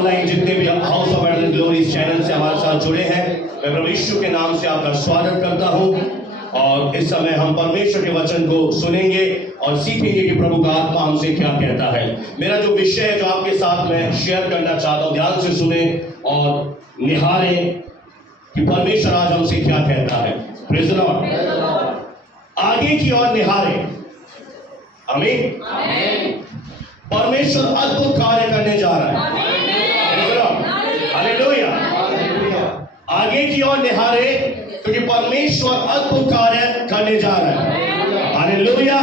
Online जितने भी house of advent glories channel से हमारे साथ जुड़े हैं, मैं प्रभु यीशु के नाम से आपका स्वागत करता हूं। और इस समय हम परमेश्वर के वचन को सुनेंगे और सीखेंगे कि प्रभु का आत्मा हमसे क्या कहता है। मेरा जो विषय है जो आपके साथ मैं शेयर करना चाहता हूं, ध्यान से सुने और निहारें कि परमेश्वर आज हमसे क्या कहता है। Praise the Lord. आगे की ओर निहारें। आमीन। परमेश्वर अद्भुत कार्य करने जा रहा है। हालेलुया। आगे की ओर निहारे क्योंकि परमेश्वर अद्भुत कार्य करने जा रहा है। हालेलुया।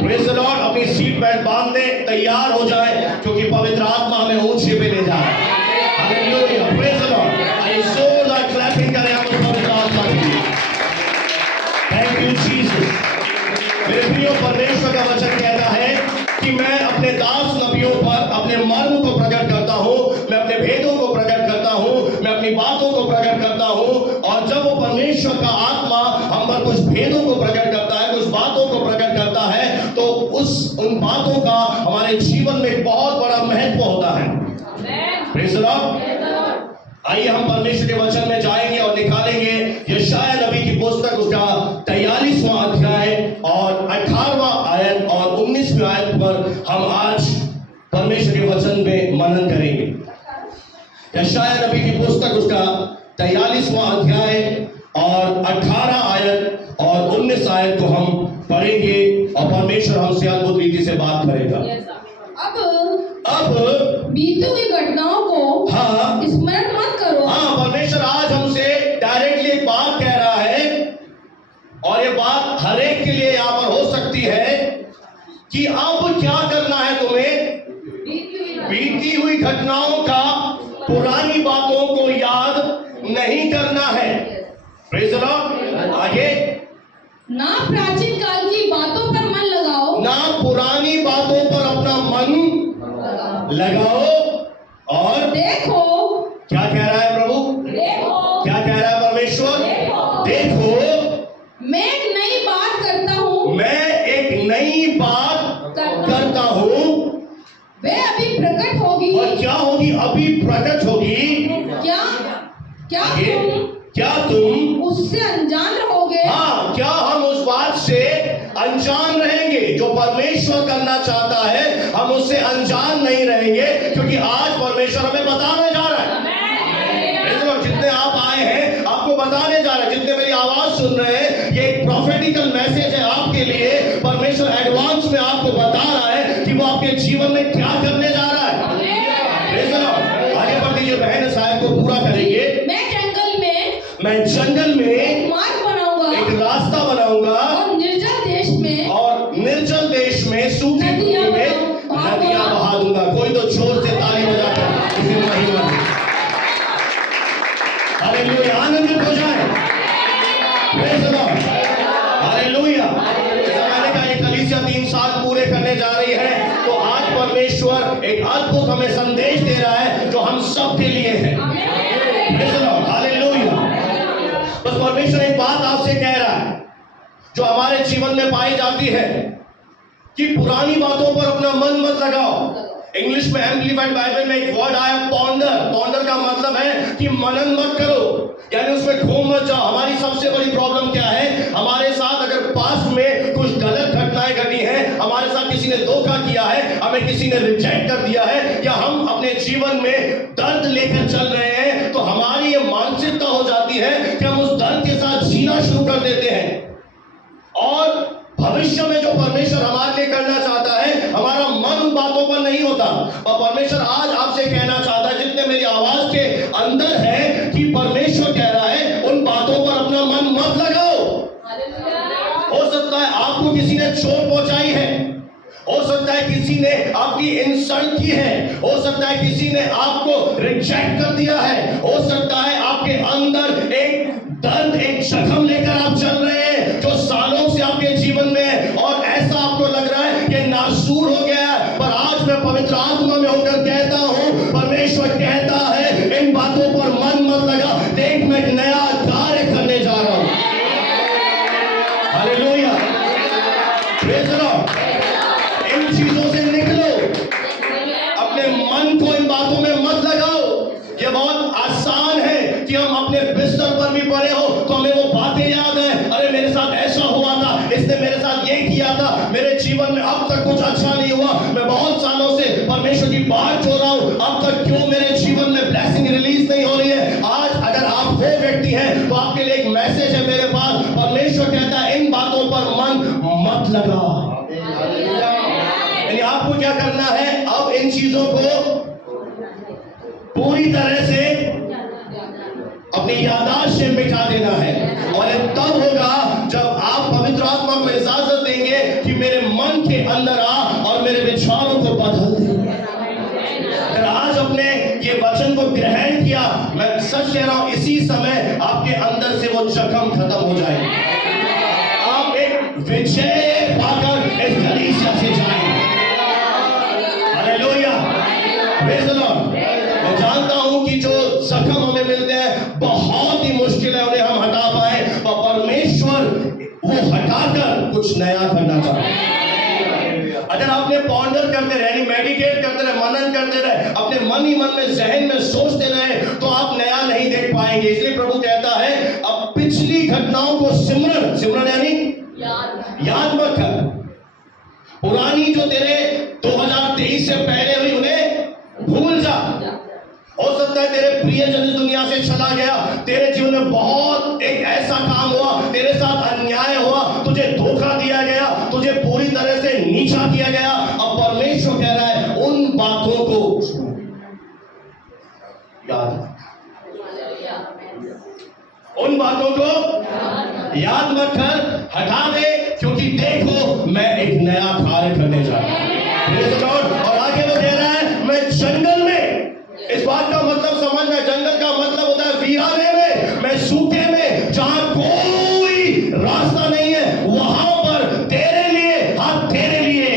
Praise the Lord. अपनी सीट बेल्ट बांध दे, तैयार हो जाए क्योंकि पवित्र आत्मा हमें ऊंचे पे ले जा रहा है। हालेलुया। Praise the Lord. आई जोरदार क्लैपिंग करें आपको पवित्र आत्मा के लिए। Thank you Jesus. मेरे प्रिय, परमेश्वर का वचन कहता है कि मैं अपने दास नबियों पर अपने मर्म को प्रकट करता हूं, मैं अपने भेदों को प्रकट करता हूं, मैं अपनी बातों को प्रकट करता हूं। और जब वो परमेश्वर का आत्मा हम पर कुछ भेदों को प्रकट करता है, कुछ बातों को प्रकट करता है, तो उन बातों का हमारे जीवन में बहुत बड़ा महत्व होता है। Praise the Lord. आइए हम परमेश्वर के वचन में जाएंगे और निकालेंगे यशायाह नबी की पुस्तक, उसका 43वां अध्याय और 18वां आयत और 19वीं आयत पर हम आज परमेश्वर के वचन में मनन करेंगे। यशायाह नबी की पुस्तक, उसका 43वां अध्याय और 18 आयत और 19 आयत को हम पढ़ेंगे और परमेश्वर हमसे अद्भुत रीति से बात करेगा। अब बीती हुई घटनाओं को स्मरण मत करो। परमेश्वर आज हमसे डायरेक्टली एक बात कह रहा है और ये बात हर एक के लिए यहाँ पर हो सकती है कि अब क्या करना है तुम्हें। बीती हुई घटनाओं का, पुरानी बातों को याद नहीं करना है। Praise the Lord. आगे, ना प्राचीन काल की बातों पर मन लगाओ, ना पुरानी बातों पर अपना मन लगाओ। और देखो, क्या कह रहा है प्रभु? देखो, क्या कह रहा है परमेश्वर? देखो, मैं एक नई बात करता हूँ, मैं एक नई बात करता हूँ। वे अभी प्रकट होगी। और क्या होगी? अभी प्रकट होगी। क्या तुम उससे अनजान रहोगे? क्या हम उस बात से अनजान रहेंगे? जो परमेश्वर करना चाहता है हम उससे अनजान नहीं रहेंगे, क्योंकि आज परमेश्वर हमें बताने जा रहा है। जितने आप आए हैं आपको बताने जा रहा है, जितने मेरी आवाज सुन रहे हैं, ये एक प्रोफेटिकल मैसेज है आपके लिए। परमेश्वर एडवांस में आपको बता रहा है कि वो आपके जीवन में क्या करने जा रहा है। आगे बढ़ दीजिए बहन, साहब को पूरा करेंगे। मैं जंगल में एक मार्ग बनाऊंगा, एक रास्ता बनाऊंगा, और निर्जल देश में सूखी भूमि में नदियां बहा दूंगा। कोई तो जोर से ताली बजाकर इसी महिमा में हालेलुया आनंदित हो जाए। Praise the Lord. हालेलुया। जैसा मैंने कहा, ये कलीसिया 3 साल पूरे करने जा रही है, तो आज परमेश्वर एक अद्भुत हमें संदेश दे रहा है जो हम सब के लिए है। Praise the Lord. हालेलुया। बस परमेश्वर एक बात आपसे कह रहा है जो हमारे जीवन में पाई जाती है कि पुरानी बातों पर अपना मन मत लगाओ। इंग्लिश में एम्प्लीफाइड बाइबल में एक वर्ड आया पॉन्डर। पॉन्डर का मतलब है कि मनन मत करो, यानी उसमें खो मत जाओ। हमारी सबसे बड़ी प्रॉब्लम क्या है? हमारे साथ अगर पास्ट में कुछ गलत घटनाएं घटी हैं, हमारे साथ किसी ने धोखा किया है, हमें किसी ने रिजेक्ट कर दिया है, या हम अपने जीवन में दर्द लेकर चल रहे हैं, तो हमारी ये मानसिकता हो जाती है कि हम उस दर्द के साथ जीना शुरू कर देते हैं। और भविष्य में जो परमेश्वर हमारे लिए करना चाहता है, हमारा मन उन बातों पर नहीं होता। और परमेश्वर आज आपसे कहना चाहता है, जितने मेरी आवाज के अंदर है, कि परमेश्वर कह रहा है उन बातों पर अपना मन मत लगाओ। हो सकता है आपको किसी ने चोट पहुंचाई है, हो सकता है किसी ने आपकी इंसल्ट की है, हो सकता है किसी ने आपको रिजेक्ट कर दिया है, हो सकता है आपके अंदर एक दर्द, एक जख्म लेकर आप चल रहे हैं जो सालों से आपके जीवन में है, और ऐसा आपको लग रहा है कि नासूर हो गया है। पर आज मैं पवित्र आत्मा में होकर कहता हूं, परमेश्वर कहता है इन बातों पर मन मत लगा। देख, मैं नया कार्य करने जा रहा हूं। हालेलुया। Praise the Lord. इन चीजों से निकलो, अपने मन को इन बातों में मत लगाओ। डिस्ट्रैक्ट हो रहा हूं, अब तक क्यों मेरे जीवन में ब्लेसिंग रिलीज नहीं हो रही है। आज अगर आप वो व्यक्ति हैं तो आपके लिए एक मैसेज है मेरे पास। परमेश्वर कहता है इन बातों पर मन मत लगा। यानी आपको क्या करना है, अब इन चीजों को पूरी तरह से अपनी याददाश्त से मिटा देना है। और ये तब होगा जब आप पवित्र आत्मा को इजाजत देंगे कि मेरे मन के अंदर आ और मेरे विचारों को बदल दे। अगर आज अपने ये वचन को ग्रहण किया, मैं सच कह रहा हूं इसी समय आपके अंदर से वो जख्म खत्म हो जाए। आप एक विजय पाकर इस कलीसिया से जाएंगे। Hallelujah, praise the Lord. मैं जानता हूं कि जो जख्म हमें मिलते हैं बहुत ही मुश्किल है उन्हें हम हटा पाए, और परमेश्वर वो हटाकर कुछ नया करना चाहता है। अगर आपने पॉन्डर करते रहे, मेडिटेट करते रहे, मनन करते रहे, अपने मन ही मन में जहन में सोचते रहे, तो आप नया नहीं देख पाएंगे। इसलिए प्रभु कहता है अब पिछली घटनाओं को सिमरन यानी याद मत कर। पुरानी जो तेरे 2023 से पहले हुई उन्हें भूल जा। हो सकता है तेरे प्रियजन इस दुनिया से चला गया, तेरे जीवन में बहुत एक ऐसा काम हुआ, तेरे साथ अन्याय हुआ, तुझे धोखा दिया गया, तुझे पूरी तरह से नीचा किया गया। अब परमेश्वर कह रहा है उन बातों को याद मत, उन बातों को याद मत कर, हटा दे, क्योंकि देखो मैं एक नया कार्य करने जा रहा हूं। और आगे वो कह रहा है मैं जंगल में, इस बात का मतलब समझना, जंगल का मतलब होता है वीराने में, मैं सूखे में जहां कोई रास्ता नहीं है, वहां पर तेरे लिए, हाँ तेरे लिए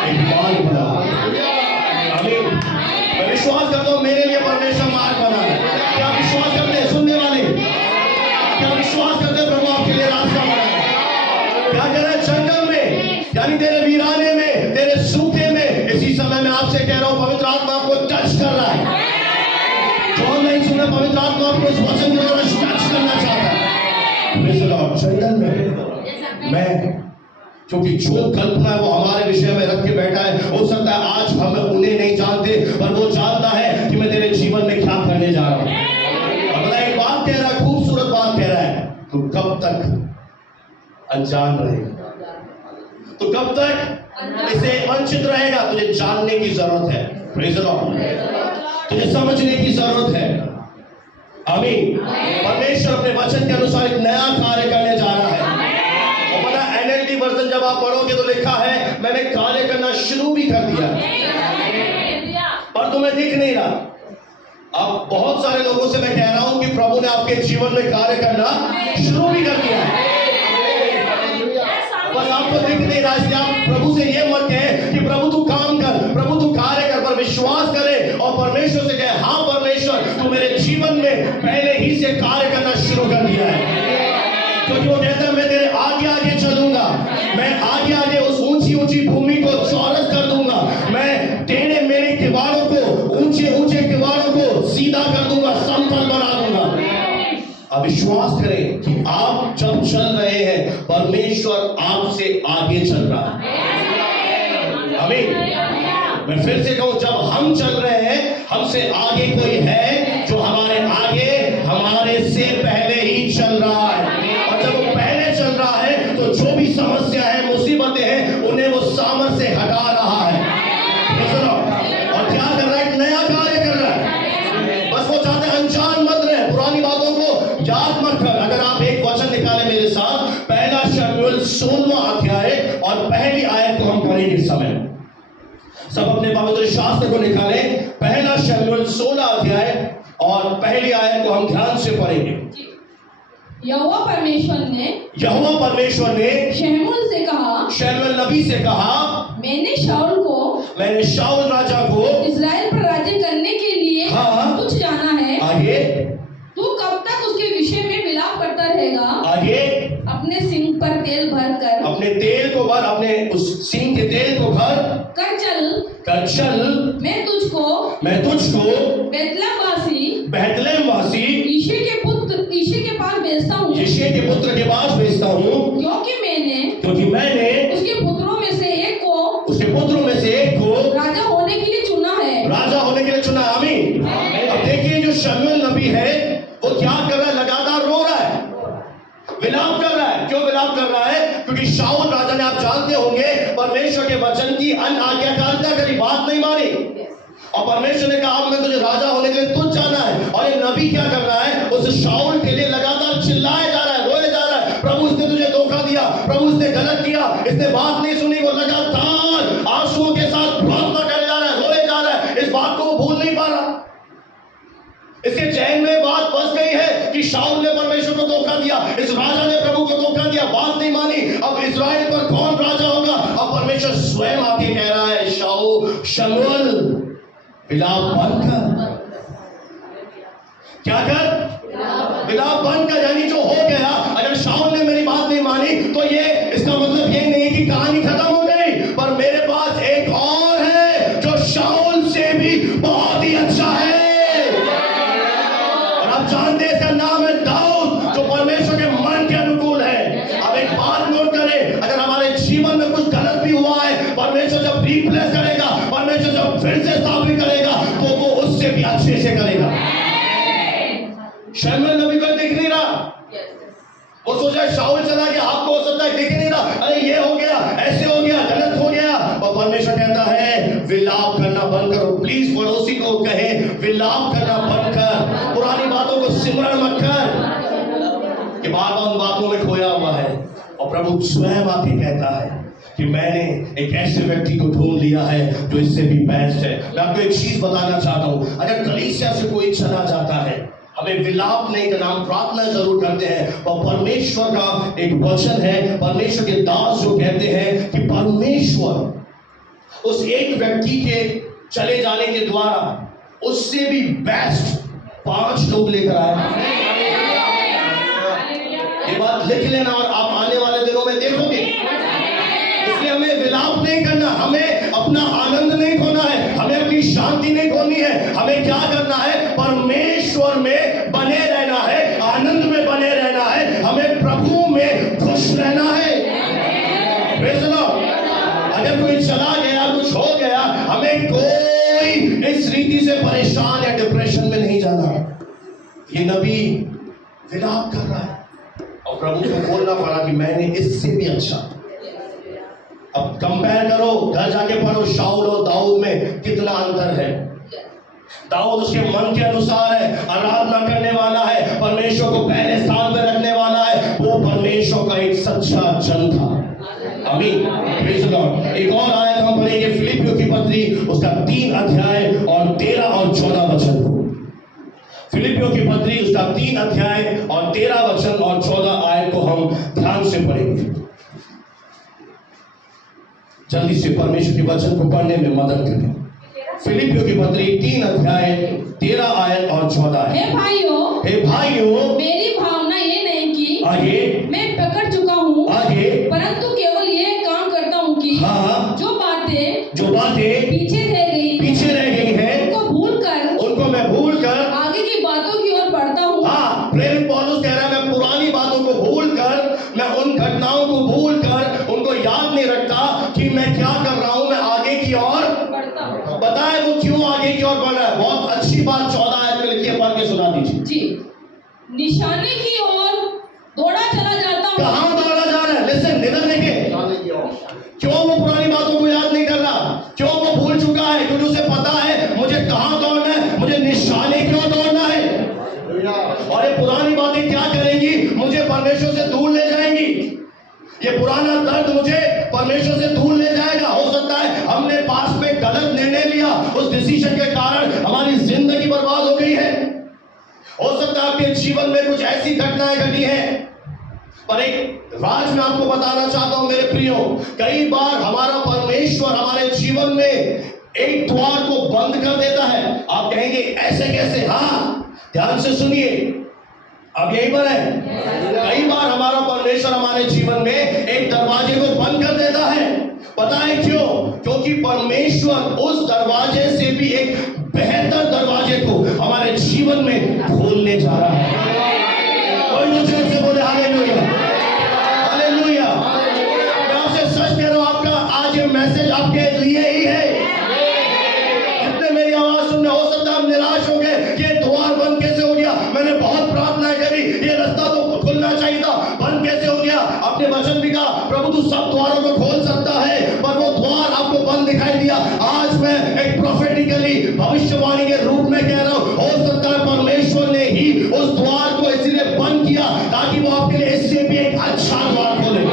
एक मार्ग बना। आमीन। मैं विश्वास करता हूं मेरे लिए परमेश्वर मार्ग बना है। क्या विश्वास करते हैं सुनने वाले? क्या विश्वास करते हैं प्रभु आपके लिए रास्ता बना है? क्या कह रहा है जंगल में, यानी तेरे वीराने में, तेरे सूखे में। इसी समय में आपसे कह रहा हूं पवित्र आत्मा आपको टच कर रहा है। जो हम नहीं सुने, पवित्र आत्मा आपको इस वचन के द्वारा टच करना चाहता है। Praise the Lord. जंगल में मैं, क्योंकि जो कल्पना है वो हमारे विषय में रख के बैठा है, हो सकता है आज हम उन्हें नहीं जानते, पर वो जानता है कि मैं तेरे जीवन में क्या करने जा रहा हूं। अगला एक बात कह रहा है, खूबसूरत बात कह रहा है, तू कब तक अनजान रहेगा, तो कब तक इसे वंचित रहेगा? तुझे जानने की जरूरत है। Praise the Lord. तुझे समझने की जरूरत है। आमीन। परमेश्वर अपने वचन के अनुसार एक नया कार्य करने जा रहा है। और पता है NLT वर्जन जब आप पढ़ोगे तो लिखा है मैंने कार्य करना शुरू भी कर दिया, पर तुम्हें दिख नहीं रहा। अब बहुत सारे लोगों से मैं कह रहा हूं कि प्रभु ने आपके जीवन में कार्य करना शुरू भी कर दिया है, बस आपको दिख नहीं रहा। इसलिए आप प्रभु से ये मत कहें कि प्रभु तू काम कर, प्रभु तू कार्य कर, पर विश्वास करे और परमेश्वर से कहे हाँ परमेश्वर तू मेरे जीवन में पहले ही से कार्य करना शुरू कर दिया है। क्योंकि वो कहता है मैं तेरे आगे आगे चलूंगा, मैं आगे आगे उस ऊंची ऊंची भूमि को चौरस कर दूंगा, मैं टेढ़े मेढ़े किवाड़ों को, ऊंचे ऊंचे किवाड़ों को सीधा कर दूंगा, समतल बना दूंगा। अब विश्वास करें कि आप जब चल रहे हैं परमेश्वर आपसे आगे चल रहा है। आमीन। मैं फिर से कहूं, जब हम चल रहे हैं हमसे आगे कोई है जो हमारे आगे, हमारे से पहले ही चल रहा है। और जब वो पहले चल रहा है तो जो भी समस्या है, मुसीबतें हैं, उन्हें वो सामने से हटा रहा है। और क्या कर रहा है? नया कार्य कर रहा है। बस वो चाहते हैं अनजान मत रहे, पुरानी बातों को याद मत कर। अगर आप एक वचन निकाले मेरे साथ, पहला शमूएल 16वां अध्याय और पहली आयत को हम पढ़ेंगे इस समय। सब अपने पवित्र शास्त्र को निकाले, पहला शमूएल 16 अध्याय और पहली आयत को हम ध्यान से पढ़ेंगे। यहोवा परमेश्वर ने शमूएल से कहा, शमूएल नबी से कहा, मैंने शाऊल राजा को इस्राएल पर राज्य करने के लिए कुछ जाना है। आगे तू कब तक उसके विषय में विलाप करता रहेगा? आगे अपने सिंह पर तेल भर कर, अपने तेल को भर, अपने उस सिंह के तेल को भर कर चल, मैं तुझको बेतलेहम वासी यिशै के पास भेजता हूँ, यिशै के पुत्र के पास भेजता हूँ, क्योंकि मैंने उसके पुत्रों में से एक को राजा होने के लिए शमूएल नबी है वो क्या कर रहा है? लगातार रो रहा है, विलाप कर रहा है। क्यों विलाप कर रहा है? क्योंकि शाऊल राजा ने, आप जानते होंगे, परमेश्वर के वचन की अनाज्ञाकारिता करी, बात नहीं मानी। और परमेश्वर ने कहा अब मैं तुझे राजा होने के लिए तुझ जाना है। और ये नबी क्या कर रहा है? उस शाऊल के लिए लगातार चिल्लाया जा रहा है, रोए जा रहा है, प्रभु उसने तुझे धोखा दिया, प्रभु उसने गलत किया, इसने बात नहीं सुनी। वो लगातार आंसुओं के साथ प्रार्थना करे जा रहा है, रोए जा रहा है। इस बात को वो भूल नहीं पा रहा। इसके चैन में बात बस गई है कि शाऊल ने परमेश्वर को धोखा दिया, इस राजा ने प्रभु को धोखा दिया, बात नहीं मानी। अब इस्राएल पर कौन राजा होगा? अब परमेश्वर स्वयं आके कह रहा है, शमूएल विलाप बंद कर। क्या कर? विलाप बंद कर। यानी जो हो गया, अगर शाऊल ने मेरी बात नहीं मानी तो ये इसका मतलब ये नहीं कि कहानी खत्म हो गई, पर मेरे पास एक और है जो शाऊल से भी बहुत ही अच्छा है। जानते हैं इसका नाम है दाऊद, जो परमेश्वर के मन के अनुकूल है। अब एक बात नोट करें, अगर हमारे जीवन में कुछ गलत भी हुआ है, परमेश्वर जब रिप्लेस करेगा, परमेश्वर जब फिर से स्थापित करेगा, तो वो उससे भी अच्छे से करेगा। शमूएल नबी को दिख नहीं रहा, वो सोचा शाऊल चला गया, आपको हो सकता है दिख नहीं रहा, अरे ये हो गया, ऐसे हो गया, गलत हो गया। और परमेश्वर कहता है विलाप करना बंद करो। प्लीज पड़ोसी को कहे विलाप करना बंद कर, पुरानी बातों को सिमरण मत कर, कि बार बार उन बातों में खोया हुआ है। और प्रभु स्वयं आके कहता है कि मैंने एक ऐसे व्यक्ति को ढूंढ लिया है जो इससे भी बेस्ट है। मैं आपको एक चीज बताना चाहता हूं, अगर कलीसिया से कोई चला जाता है, हमें विलाप नहीं करना, हम प्रार्थना जरूर करते हैं। और परमेश्वर का एक वचन है, परमेश्वर के दास जो कहते हैं कि परमेश्वर उस एक व्यक्ति के चले जाने के द्वारा उससे भी बेस्ट 5 लोग लेकर आए। ये बात लिख लेना और आप आने वाले दिनों में देखोगे। इसलिए हमें विलाप नहीं करना, हमें अपना आनंद नहीं खोना है, हमें अपनी शांति नहीं खोनी है। हमें क्या करना है? परमेश्वर में बने रहना है, आनंद में बने रहना है, हमें प्रभु में खुश रहना है। अगर कोई चला गया, कुछ हो गया, हमें कोई इस रीति से परेशान या डिप्रेशन में नहीं जाना। ये नबी विलाप कर रहा है और प्रभु को बोलना पड़ा कि मैंने इससे भी अच्छा। अब कंपेयर करो, घर जाके पढ़ो, शाऊल और दाऊद में कितना अंतर है। दाऊद उसके मन के अनुसार है, आराधना करने वाला है, परमेश्वर को पहले स्थान पर रखने वाला है, वो परमेश्वर का एक सच्चा जन था। आमीन, प्रेज़ द लॉर्ड। एक और आयत हम पढ़ेंगे फिलिपियों की पत्री, उसका 3 अध्याय और 13 और 14 वचन। फिलिपियों की पत्री उसका 3 अध्याय और 13 वचन और 14 आयत को हम ध्यान से पढ़ेंगे। जल्दी से परमेश्वर के वचन को पढ़ने में मदद करें। फिलिपियों की पत्री 3 अध्याय 13 आयत और 14। हे भाइयों, मेरी भावना ये नहीं कि आगे मैं पकड़ चुका हूँ, आगे परंतु केवल ये काम करता हूँ कि जो बातें पीछे रह गई हैं, उनको मैं भूलकर आगे की बातों की ओर बढ़ता हूँ। हाँ, प्रेरित पौलुस कह रहा है, मैं पुरानी बातों को भूलकर, मैं उन घटनाओं को भूलकर उनको याद नहीं रखता कि मैं क्या कर रहा हूँ, मैं आगे की ओर बढ़ता हूँ। बताए वो क्यों आगे की ओर बढ़ रहा है? बहुत अच्छी बात 14 आयत में लिखी है, पढ़ के सुना दीजिए जी। निशाने की ओर दौड़ा चला जाता हूँ। कहाँ दौड़ा जा रहा है? लिसन, निकलने के। क्यों वो पुरानी बातों को याद नहीं कर रहा? क्यों वो भूल चुका है? क्योंकि उसे पता है मुझे कहाँ दौड़ना है, मुझे निशाने क्यों दौड़ना है। और ये पुरानी बातें क्या करेंगी? मुझे परमेश्वर से दूर ले जाएंगी। ये पुराना दर्द मुझे परमेश्वर से दूर ले जाएगा। हो सकता है हमने पास में गलत निर्णय लिया, उस डिसीजन के कारण हमारी जिंदगी बर्बाद हो गई है। हो सकता है आपके जीवन में कुछ ऐसी घटनाएं घटी हैं, पर एक राज मैं आपको बताना चाहता हूं मेरे प्रियो, कई बार हमारा परमेश्वर हमारे जीवन में एक द्वार को बंद कर देता है। आप कहेंगे ऐसे कैसे? हाँ, ध्यान से सुनिए, अब यही पर है। कई बार हमारा परमेश्वर हमारे जीवन में एक दरवाजे को बंद कर देता है। पता है क्यों? क्योंकि परमेश्वर उस दरवाजे से भी एक बेहतर दरवाजे को हमारे जीवन में खोलने जा रहा है। कोई दूसरे से बोले हालेलुया, हालेलुया। मैं आपसे सच कह रहा हूं, आपका आज ये मैसेज आपके लिए ही है। कितने मेरी आवाज सुनने, हो सकता है हम निराश हो गए कि ये द्वार बंद कैसे हो गया, मैंने बहुत प्रार्थनाएं करी, ये रास्ता तो खुलना चाहिए था, बंद कैसे हो गया। अपने वचन भी कहा प्रभु तू सब द्वारों को खोल सकता है, पर वो द्वार आपको बंद दिखाई दिया। आज मैं एक प्रोफेटिकली भविष्यवाणी के रूप में कह रहा हूं, हो सकता है परमेश्वर ने ही उस द्वार को इसलिए बंद किया ताकि वो आपके लिए इससे भी एक अच्छा द्वार खोले।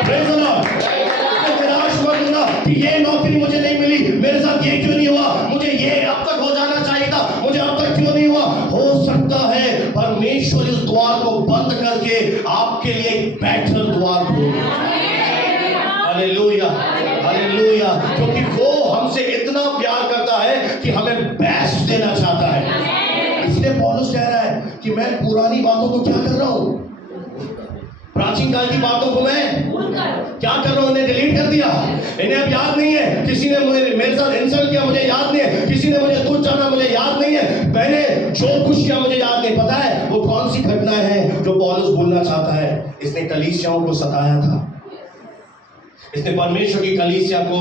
Praise the Lord। निराश मत होना कि ये नौकरी मुझे नहीं मिली, मेरे साथ ये क्यों नहीं हुआ, मुझे ये अब तक हो जाना चाहिए था, मुझे अब तक क्यों नहीं हुआ। हो सकता है परमेश्वर इस द्वार को बंद करके आपके लिए एक बेहतर द्वार खोले। Hallelujah, hallelujah. क्योंकि वो हमसे इतना प्यार करता है कि हमें बेस्ट देना चाहता है। इसलिए पौलुस कह रहा है कि मैं पुरानी बातों को क्या कर रहा हूं, प्राचीन काल की बातों को मैं क्या कर रहा हूं, उन्हें डिलीट कर दिया, इन्हें अब याद नहीं है। किसी ने मेरे साथ इंसल्ट किया, मुझे याद नहीं है। किसी ने मुझे तुच्छ जाना, मुझे याद नहीं है। मैंने जो कुछ किया मुझे याद नहीं। पता है वो कौन सी घटनाएं हैं जो पौलुस भूलना चाहता है। इसने कलीसियाओं को सताया था, इसने परमेश्वर की कलीसिया को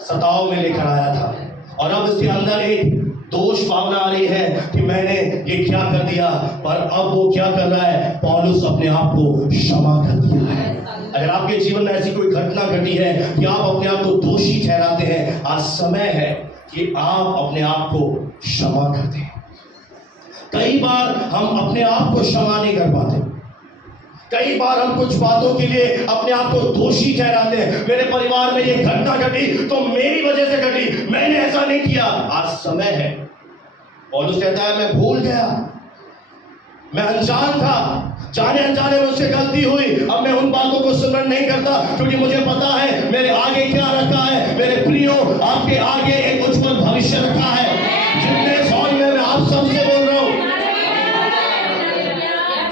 सताव में लेकर आया था, और अब इसके अंदर एक दोष भावना आ रही है कि मैंने ये क्या कर दिया। पर अब वो क्या कर रहा है, पौलुस अपने आप को क्षमा कर दिया है। अगर आपके जीवन में ऐसी कोई घटना घटी है कि आप अपने आप को दोषी ठहराते हैं, आज समय है कि आप अपने आप को क्षमा कर दें। कई बार हम अपने आप को क्षमा नहीं कर पाते, कई बार हम कुछ बातों के लिए अपने आप को दोषी ठहराते हैं। मेरे परिवार में ये घटना घटी तो मेरी वजह से घटी, मैंने ऐसा नहीं किया। आज समय है, पौलुस कहता है मैं भूल गया, मैं अनजान था, जाने अनजाने में उससे गलती हुई। अब मैं उन बातों को स्मरण नहीं करता, क्योंकि मुझे पता है मेरे आगे क्या रखा है। मेरे प्रियो, आपके आगे एक उज्जवल भविष्य रखा है। जितने सॉन्ग में मैं आप सबसे बोल रहा हूं,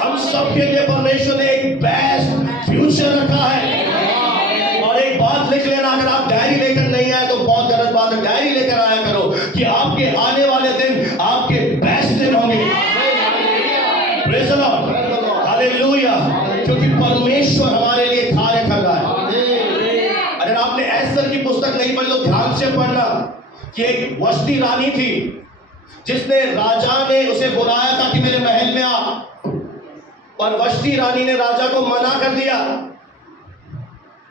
हम सबके लिए परमेश्वर ने एक बेस्ट फ्यूचर रखा है। और एक बात लिख लेना, अगर आप डायरी लेकर नहीं आए तो बहुत गलत बात है। डायरी लेकर आया करो कि आपके आने वाले दिन आपके बेस्ट दिन होंगे। Praise the Lord, hallelujah. क्योंकि परमेश्वर हमारे लिए कार्य कर रहा है। अगर आपने एस्तर की पुस्तक नहीं पढ़ी तो ध्यान से पढ़ना कि एक वष्टी रानी थी जिसने राजा ने उसे बुलाया था कि मेरे महल में आ, पर वष्टी रानी ने राजा को मना कर दिया।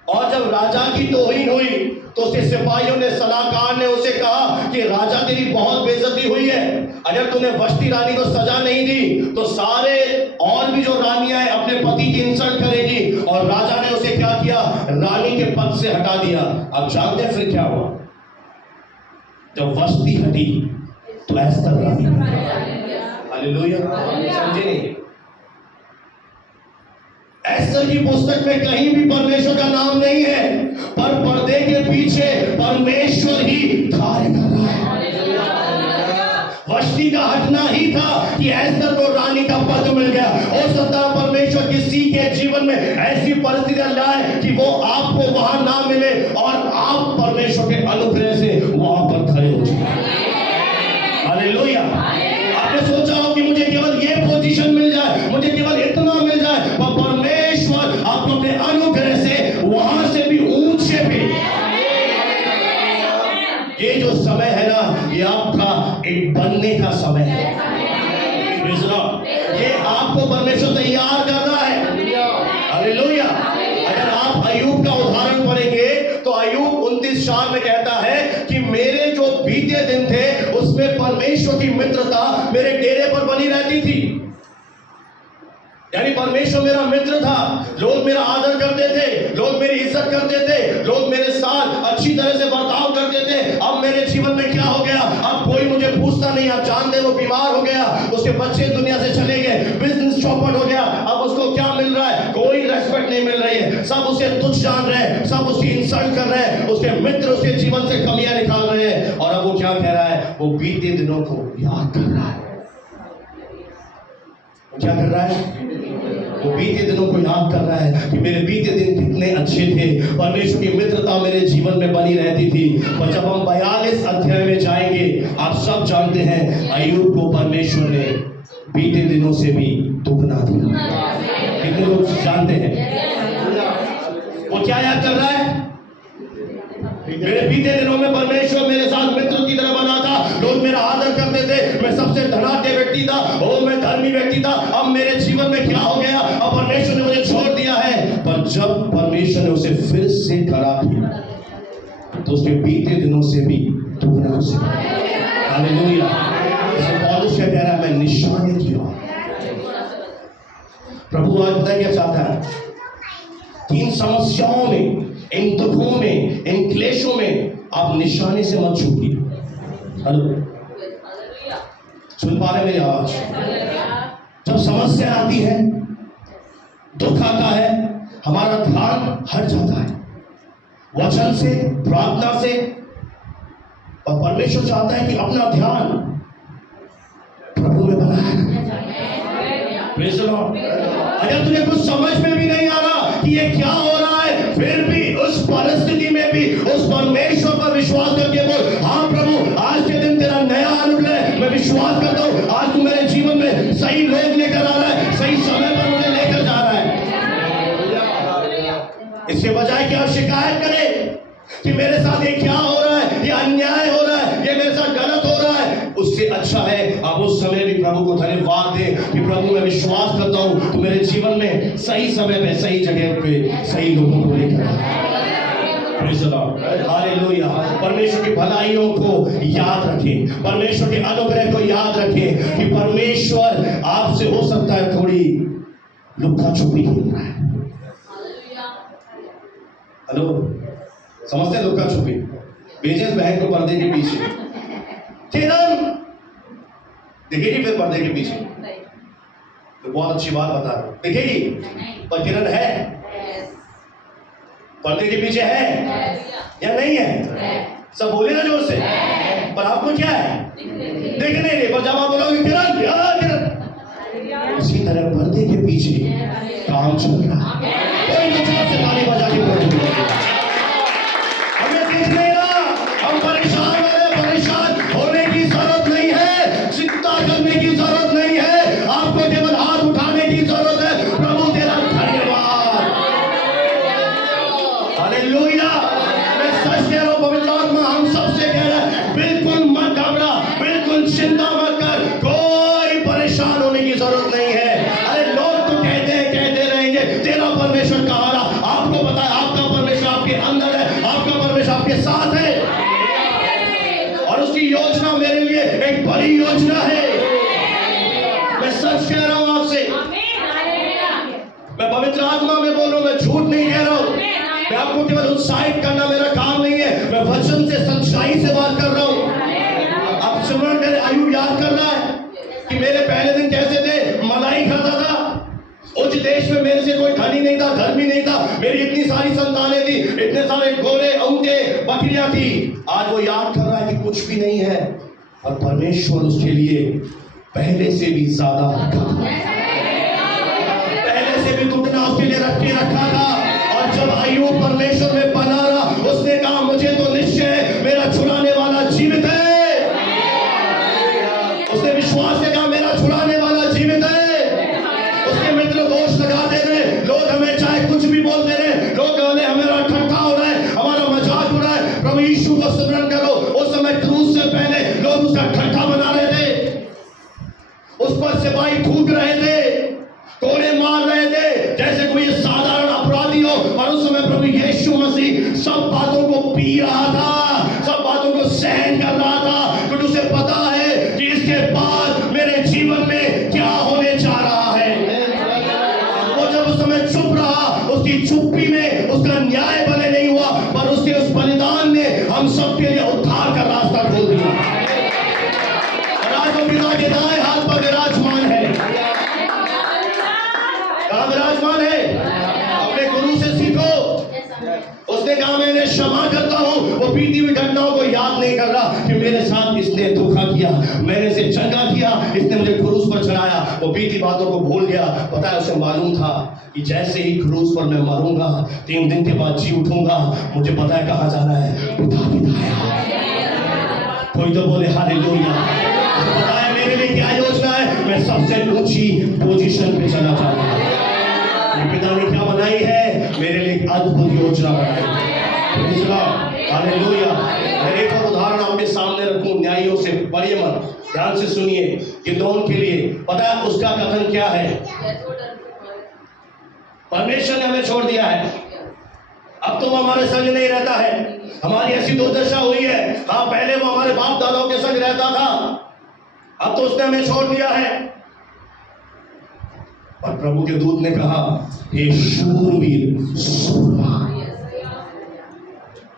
और जब राजा की तौहीन हुई तो उसके सिपाहियों ने, सलाहकार ने उसे कहा कि राजा तेरी बहुत बेइज्जती हुई है, अगर तूने वष्टी रानी को सजा नहीं दी तो सारे और भी जो रानियां हैं अपने पति की इंसल्ट करेगी। और राजा ने उसे क्या किया, रानी के पद से हटा दिया। अब जानते हैं फिर क्या हुआ, जब वष्टी हटी तो एस्तर रानी, हालेलुया, समझे नहीं। एस्तर की पुस्तक में कहीं भी परमेश्वर का नाम नहीं है, पर पर्दे के पीछे परमेश्वर ही कार्य कर रहा है। वष्टी का हटना ही था कि एस्तर को रानी का पद मिल गया। हो सकता है परमेश्वर किसी के जीवन में ऐसी परिस्थितियां लाए कि वो आपको वहां ना मिले और आप परमेश्वर के अनुग्रह से वहां पर खड़े हो जाए। हालेलुया। आपने सोचा हो कि मुझे केवल ये पोजीशन मिल जाए, मुझे केवल इतना मिल जाए, पर परमेश्वर आपको अपने अनुग्रह से वहां से भी ऊंचे पे। ये जो समय है ना, ये आपका एक बनने का समय है। ये आपको परमेश्वर तैयार कर रहा है। हालेलुया। अगर आप अय्यूब का उदाहरण पढ़ेंगे तो अय्यूब 29:4 में कहता है कि मेरे जो बीते दिन थे उसमें परमेश्वर की मित्रता मेरे डेरे पर बनी रहती थी। यानी परमेश्वर मेरा मित्र था, लोग मेरा आदर करते थे, लोग मेरी इज्जत करते थे, लोग मेरे साथ अच्छी तरह से बर्ताव करते थे। अब मेरे जीवन में क्या हो गया, अब कोई मुझे पूछता नहीं। आप जानते वो बीमार हो गया, उसके बच्चे दुनिया से चले गए, बिजनेस चौपट हो गया, अब उसको क्या मिल रहा है, कोई रेस्पेक्ट नहीं मिल रही है। सब उसे तुच्छ जान रहे हैं, सब उसकी इंसल्ट कर रहे हैं, उसके मित्र उसके जीवन से कमियां निकाल रहे हैं। और अब वो क्या कह रहा है, वो बीते दिनों को याद कर रहा है। क्या कर रहा है, वो बीते दिनों को याद कर रहा है कि मेरे बीते दिन कितने अच्छे थे, परमेश्वर की मित्रता मेरे जीवन में बनी रहती थी। और जब हम 42 अध्याय में जाएंगे, आप सब जानते हैं अय्यूब को परमेश्वर ने बीते दिनों से भी दुगना दिया। कितने लोग जानते हैं वो क्या याद कर रहा है, मेरे बीते दिनों में परमेश्वर मेरे साथ मित्र की तरह धर्मी व्यक्ति था, अब मेरे जीवन में क्या हो गया, अब परमेश्वर ने मुझे छोड़ दिया है। पर जब परमेश्वर ने उसे फिर से खड़ा किया तो उसके बीते दिनों से भी दुगना उसे, हालेलुया। पौलुस कह रहा है मैं निशाने किया। प्रभु आज पता क्या चाहता है कि इन समस्याओं में, इन दुखों में, इन क्लेशों में आप निशाने से मत चूकिए। हेलो, सुन पा रहे मेरी आवाज? जब समस्या आती है, दुख आता है, हमारा ध्यान हट जाता है वचन से, प्रार्थना से, और परमेश्वर चाहता है कि अपना ध्यान प्रभु में बनाए रखें। Praise the Lord. अगर तुझे कुछ समझ में भी नहीं आ रहा कि ये क्या हो रहा है, फिर भी उस परिस्थिति में भी उस परमेश्वर पर विश्वास करके बोल, हाँ प्रभु आज के दिन तेरा नया अनुग्रह, मैं विश्वास करता हूँ आज तू मेरे जीवन में सही लोग लेकर आ रहा है, सही समय पर मुझे लेकर जा रहा है। इसके बजाय कि आप शिकायत करें कि मेरे साथ ये क्या हो रहा है, ये अन्याय हो रहा है, ये मेरे साथ गलत हो रहा है, उससे अच्छा है आप उस समय भी प्रभु को धन्यवाद दें कि प्रभु मैं विश्वास करता हूं तो मेरे जीवन में सही समय पे, सही जगह पे, सही लोगों को लेकर आया। Praise the Lord, hallelujah. परमेश्वर की भलाइयों को याद रखें, परमेश्वर के अनुग्रह को याद रखें कि परमेश्वर आपसे हो सकता है थोड़ी लुक्का छुपी खेल रहा है। हेलो, समझते हैं लुक्का छुपी? बेजेस बहन को पर्दे के पीछे, किरण दिखेगी फिर पर्दे के पीछे तो बहुत अच्छी बात बता रहा हूं, दिखेगी पर किरण है पर्दे के पीछे है या नहीं है? सब बोले ना जोर से, पर आपको क्या है, दिख नहीं, पर जब आप बोलोगे किरण, किरण, उसी तरह पर्दे के पीछे काम चल रहा है। कोई ना जोर से ताली बजा के बोलो, हमें दिख नहीं रहा, हम परेशान हो रहे, परेशान होने की जरूरत नहीं है, चिंता करने की जरूरत नहीं है, आपको केवल हाथ उठाने की जरूरत है। प्रभु तेरा धन्यवाद, हालेलुया। मैं सच कह रहा हूं, पवित्र आत्मा हम सबसे कह रहा है, बिल्कुल मत घबरा, बिल्कुल चिंता मत कर, कोई परेशान होने की जरूरत नहीं है। अरे लोग तो कहते रहेंगे तेरा परमेश्वर कहाँ रहा, आपको पता है आपका परमेश्वर आपके अंदर है, आपका परमेश्वर आपके साथ है और उसकी योजना मेरे लिए एक बड़ी योजना है। मैं सच कह रहा हूं आपसे, मैं पवित्र आत्मा में बोल रहा हूं, मैं झूठ नहीं कह रहा हूं, मैं आपको केवल उत्साहित करना मेरा काम नहीं है, मैं वचन से, सच्चाई से बात कर रहा हूं। आप सुन मेरे आयु याद कर रहा है कि मेरे पहले दिन कैसे थे, मलाई खाता था, उस देश में मेरे से कोई धनी नहीं था, धर्मी नहीं था, मेरी इतनी सारी संतानें थी, इतने सारे घोड़े, ऊंटे, बकरियां थी। आज वो याद कर रहा है कि कुछ भी नहीं है और परमेश्वर उसके लिए पहले से भी ज्यादा रखा था, पहले से भी दुगना उसके लिए रख के रखा था। और जब अय्यूब परमेश्वर में बना रहा, उसने कहा मुझे तो निश्चय है मेरा छुड़ाने वाला जीवित है। उसने विश्वास से कहा मेरा छुड़ाने वाला जीवित है। उसके मित्र दोष लगाते रहे, लोग हमें चाहे कुछ भी बोलते रहे, लोग हमारा ठट्ठा हो रहा है, हमारा मजाक हो रहा है, प्रभु यीशु को स्मरण करो। उस समय क्रूस से पहले लोग उसका ठट्ठा बना रहे थे, उस पर सिपाही थूक रहे थे, कोड़े मार रहे थे जैसे कोई साधारण अपराधी हो। और उस समय प्रभु यीशु मसीह सब बातों को पी रहा था, सब बातों को सहन कर रहा था, क्योंकि उसे पता है कि इसके बाद मेरे जीवन में क्या होने जा रहा है। वो जब उस समय चुप रहा, उसकी चुप्पी में उसका न्याय भले नहीं हुआ, पर उसके उस बलिदान ने हम सबके लिए उद्धार का रास्ता खोल दिया। आज वो पिता के दाएं हाथ पर विराजमान है। कहाँ विराजमान है? अपने गुरु से सीखो। उसने कहा मैंने क्षमा करता हूं, वो बीती हुई घटनाओं को याद नहीं कर रहा कि मेरे साथ इसने धोखा किया, मैंने इसे चंगा किया, इसने मुझे क्रूस पर चढ़ाया। वो बीती बातों को भूल गया। पता है उसे मालूम था कि जैसे ही क्रूस पर मैं मरूंगा, 3 दिन के बाद जी उठूंगा, मुझे पता है कहाँ जाना है, पिता की दाएं। कोई तो बोले हालेलुया। पता है मेरे लिए क्या योजना है, मैं सबसे ऊंची पोजीशन पे चला जाऊंगा। पिता ने क्या बनाई है, मेरे लिए एक अद्भुत योजना बनाई है। हालेलुया। मैं एक और उदाहरण आपके सामने रखूं, न्यायियों से, पढ़िए मत, ध्यान से सुनिए, गिदोन के लिए पता है उसका कथन क्या है? परमेश्वर ने हमें छोड़ दिया है, अब तो वो हमारे संग नहीं रहता है। हमारी ऐसी दुर्दशा हुई है। हाँ, पहले वो हमारे बाप दादाओं के संग रहता था, अब तो उसने हमें छोड़ दिया है। और प्रभु के दूत ने कहा, हे शूरवीर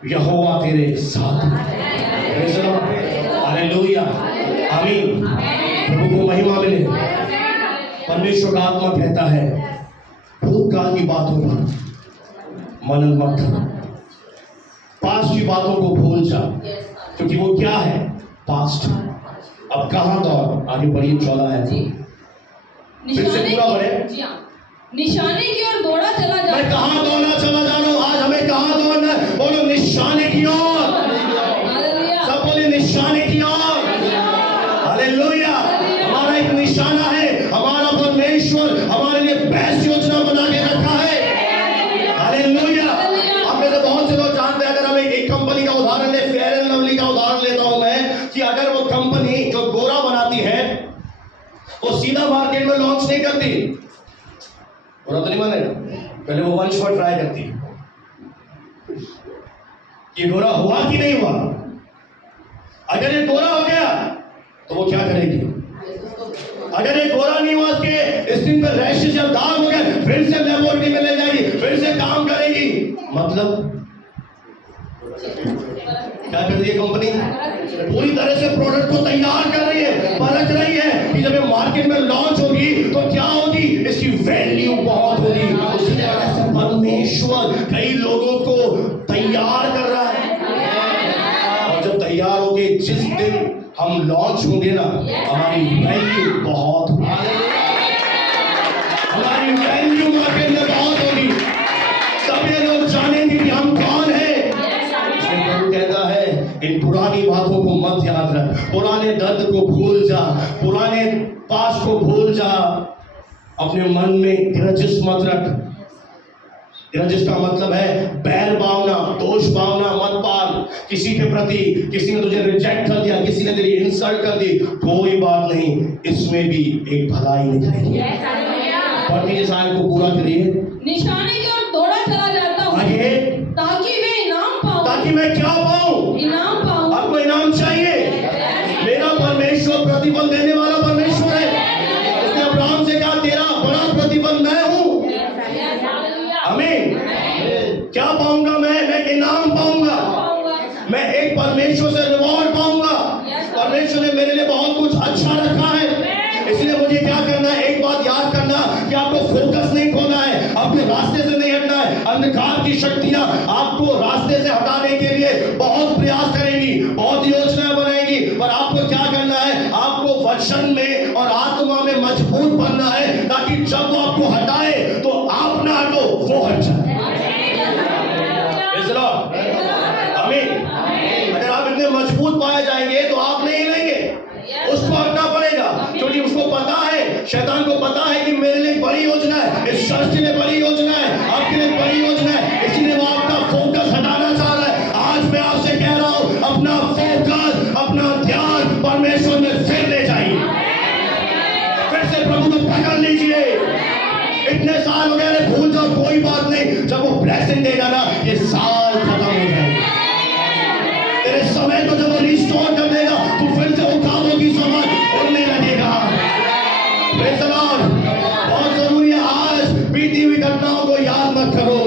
यहोवा तेरे साथ है। हालेलुया, आमीन। प्रभु को महिमा मिले। परमेश्वर का आत्मा कहता है, भूतकाल की बातों पर मनन मत कर, पास्ट की बातों को भूल जा, क्योंकि वो क्या है? पास्ट। अब कहां दौड़? आगे बढ़िए, 14 है, फिर से पूरा बढ़े। निशाने की ओर दौड़ा चला जा। मैं कहां दौड़ना चला जा रहा हूं? आज हमें कहां दौड़ना है? बोलो, निशाने की ओर। सब बोले, निशाने की ओर। हालेलुया। हमारा एक निशाना है, हमारा परमेश्वर हमारे लिए बेस्ट योजना बना के रखा है। हालेलुया। आप में से बहुत से लोग जानते हैं, अगर हमें एक कंपनी का उदाहरण ले, फेयर एंड लवली का उदाहरण लेता हूं मैं, कि अगर वो कंपनी जो गोरा बनाती है वो सीधा मार्केट में लॉन्च नहीं करती, बुरा तो नहीं मानेगा, पहले वो वन शॉट ट्राई करती है कि गोरा हुआ कि नहीं हुआ। अगर ये गोरा हो गया तो वो क्या करेगी? अगर ये गोरा नहीं हुआ, उसके स्किन पर रैशेस या दाग हो गए, फिर से लेबोरेटरी में ले जाएगी, फिर से काम करेगी। मतलब क्या कर रही है कंपनी? पूरी तरह से प्रोडक्ट को तैयार कर रही है, परख रही है कि जब ये मार्केट में लॉन्च होगी तो क्या होगी, इसकी वैल्यू बहुत होगी। उसी तरह से परमेश्वर कई लोगों को तैयार कर रहा है, और जब तैयार होंगे, जिस दिन हम लॉन्च होंगे ना, हमारी वैल्यू बहुत होगी, हमारी वैल्यू मार्केट में बहुत होगी। तब ये लोग जानेंगे कि हम कौन है। कहता है, इन पुरानी बातों को मत याद रख, पुराने दर्द को भूल जा, पुराने पास को भूल जा, अपने मन में ग्रजेस मत रख। ग्रजेस का मतलब है बैर भावना, दोष भावना मत पाल किसी के प्रति। किसी ने तुझे रिजेक्ट कर दिया, किसी ने तेरी इंसल्ट कर दी, कोई बात नहीं, इसमें भी एक भलाई निकलेगी। पढ़ लीजिए, साल को पूरा करिए। निशाने की ओर दौड़ा चला जाता हूँ, आगे, ताकि मैं इनाम पाऊं। ताकि मैं क्या पाऊं? इनाम पाऊं। आपको इनाम चाहिए? मेरा परमेश्वर प्रतिफल देने वाला परमेश्वर है। उसने अब्राहम से कहा, तेरा बड़ा प्रतिफल मैं हूं। आमीन। क्या पाऊंगा मैं? इनाम पाऊंगा। मैं एक परमेश्वर से रिवॉर्ड पाऊंगा। परमेश्वर ने मेरे लिए बहुत कुछ अच्छा रखा है, इसलिए मुझे क्या करना है? एक बात याद करना कि आपको फोकस नहीं खोना है, आपके रास्ते से नहीं हटना है। अंधकार की शक्तियां आपको रास्ते से हटाने के लिए बहुत प्रयास करेंगी, बहुत योजनाएं बनाएंगी, पर आपको क्या करना है? आपको वचन में और आत्मा में मजबूत बनना है, ताकि जब वो आपको हटाए तो आप ना हटो, वो हट जाए। आमीन। अगर आप इतने मजबूत पाए जाएंगे तो आप नहीं लेंगे, उसको हटना पड़ेगा, क्योंकि उसको पता है, शैतान को पता है कि मेरे लिए बड़ी योजना है, इस चर्च के लिए बड़ी योजना है, आपके लिए बड़ी योजना है, इसलिए वो आपका फोकस हटाना चाह रहा है। आज मैं आपसे कह रहा हूं, अपना फोकस, अपना ध्यान परमेश्वर में फिर ले जाइए, फिर से प्रभु को पकड़ लीजिए। इतने साल हो गए, भूल जाओ, कोई बात नहीं, जब वो ब्लेसिंग देगा ना, ये साल खत्म हो जाएगा। तेरे समय को जब वो रिस्टोर कर देगा, तो फिर से उठाओ की समान उड़ने लगेगा। Praise the Lord. बहुत जरूरी है, आज बीती हुई घटनाओं को याद मत करो,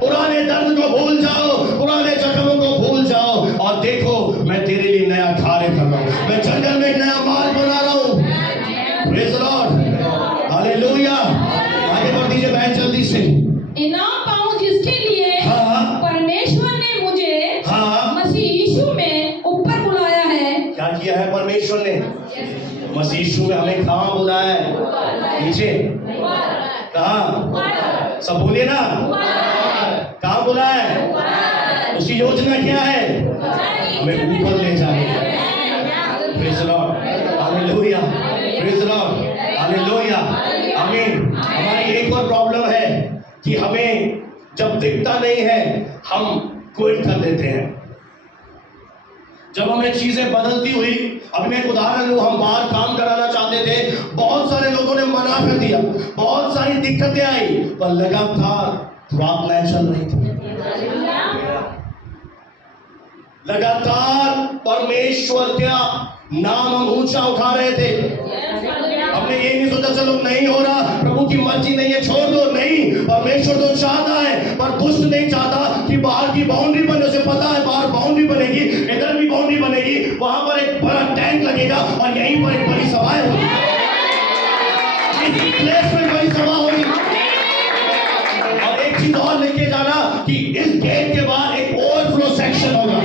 पुराने दर्द को भूल जाओ, पुराने जख्मों को भूल जाओ, और देखो मैं तेरे लिए नया कार्य कर रहा हूं, मैं जंगल में एक नया मार्ग बना रहा हूं। Praise the Lord. हालेलुया। आगे बढ़ दीजिए बहन, जल्दी से। इनाम पाऊं जिसके लिए परमेश्वर ने मुझे मसीह यीशु में ऊपर बुलाया है। क्या किया है परमेश्वर ने? मसीह यीशु में हमें कहां बुलाया है? नीचे। कहां? सब बोलिए ना, कहां बुलाया है? उसकी योजना क्या है? हमें ऊपर ले जाए। Praise the Lord. Hallelujah. Praise the Lord. Hallelujah. आमीन। हमारी एक और प्रॉब्लम है कि हमें जब दिखता नहीं है, हम क्विट कर देते हैं। जब हमें चीजें बदलती हुई, अब मैं एक उदाहरण लूं, हम बाहर काम कराना चाहते थे, बहुत सारे लोगों ने मना कर दिया, बहुत सारी दिक्कतें आई, पर लगातार प्रार्थनाएं चल रही थी, लगातार परमेश्वर का नाम हम ऊंचा उठा रहे थे। हमने ये नहीं सोचा चलो नहीं हो रहा, प्रभु की मर्जी नहीं है, छोड़ दो, नहीं, परमेश्वर तो चाहता है, पर दुष्ट नहीं चाहता कि बाहर की बाउंड्री बने, उसे पता है बाहर बाउंड्री बनेगी, इधर भी बाउंड्री बनेगी, वहां पर एक बड़ा टैंक लगेगा और यहीं पर एक बड़ी सभा होगी, इस प्लेस में बड़ी सभा होगी। और एक चीज और लेके जाना कि इस गेट के बाद एक ओवरफ्लो सेक्शन होगा।